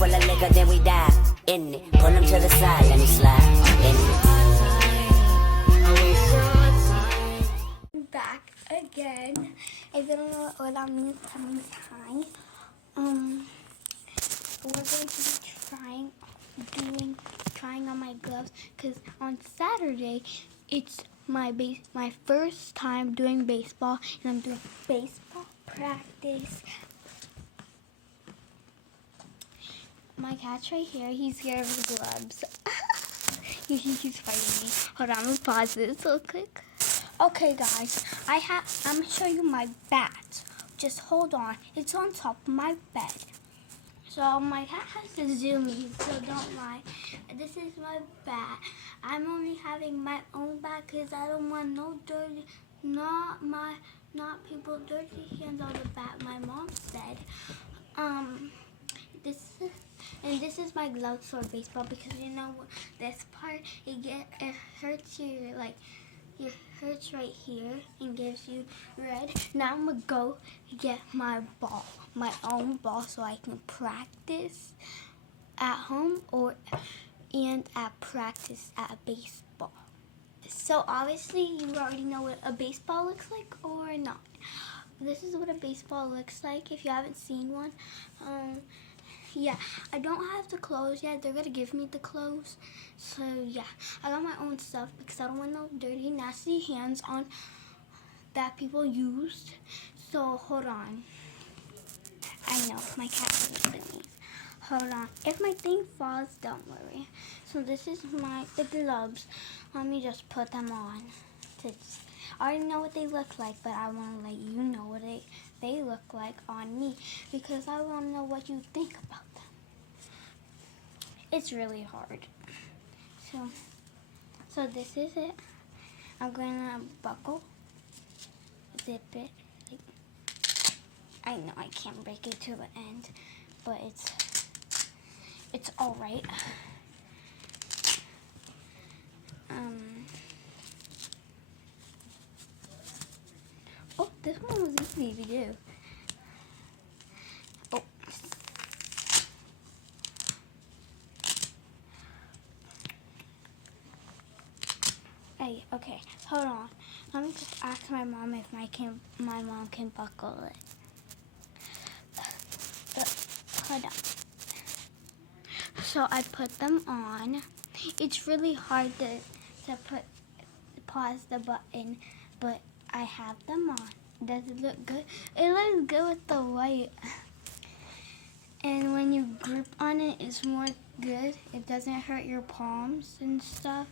full of liquor, then we dive in it. Pull him to the side, let me slide in it. Back again. If you don't know what that means, that means hi. We're going to be trying on my gloves because on Saturday it's my first time doing baseball, and I'm doing baseball practice. My cat's right here. He's scared of the gloves. He's fighting me. Hold on, I'm gonna pause this real quick. Okay, guys, I'm gonna show you my bat. Just hold on. It's on top of my bed. So my cat has the ZOOMYS, so don't lie. This is my bat. I'm only having my own bat because I don't want no dirty, not people dirty hands on the bat. My mom said. This is my gloves for baseball because you know this part it hurts you it hurts right here and gives you red. Now I'm gonna go get my ball, my own ball, so I can practice at home and at practice at baseball. So obviously you already know what a baseball looks like or not. This is what a baseball looks like if you haven't seen one. Yeah, I don't have the clothes yet. They're gonna give me the clothes. So yeah, I got my own stuff because I don't want no dirty, nasty hands on that people used. So hold on. I know my cat doesn't me. Hold on. If my thing falls, don't worry. So this is the gloves. Let me just put them on. I already know what they look like, but I want to let you know what they look like on me because I want to know what you think about them. It's really hard. So this is it. I'm going to buckle, zip it. I know I can't break it to the end, but it's all right. Oh, this one was easy to do. Oh. Hey, okay, hold on. Let me just ask my mom if my mom can buckle it. Hold on. So I put them on. It's really hard to pause the button, but I have them on. Does it look good? It looks good with the white. And when you grip on it, it's more good. It doesn't hurt your palms and stuff.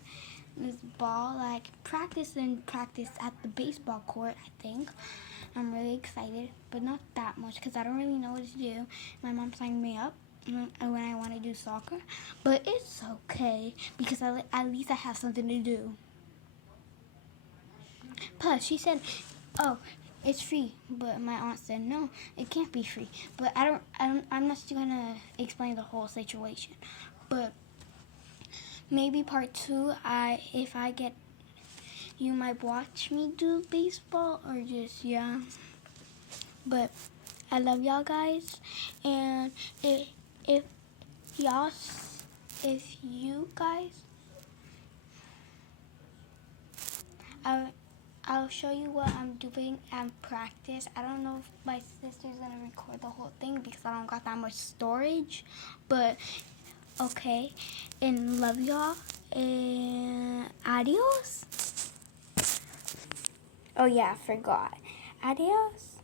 This ball, like practice at the baseball court, I think. I'm really excited, but not that much because I don't really know what to do. My mom signed me up when I want to do soccer, but it's okay because at least I have something to do. Plus, she said, "Oh, it's free," but my aunt said, "No, it can't be free." But I'm not gonna explain the whole situation. But maybe part 2, if I get, you might watch me do baseball or just yeah. But I love y'all guys, and if you guys, I'll show you what I'm doing at practice. I don't know if my sister's gonna record the whole thing because I don't got that much storage, but okay. And love y'all, and adios. Oh yeah, I forgot. Adios.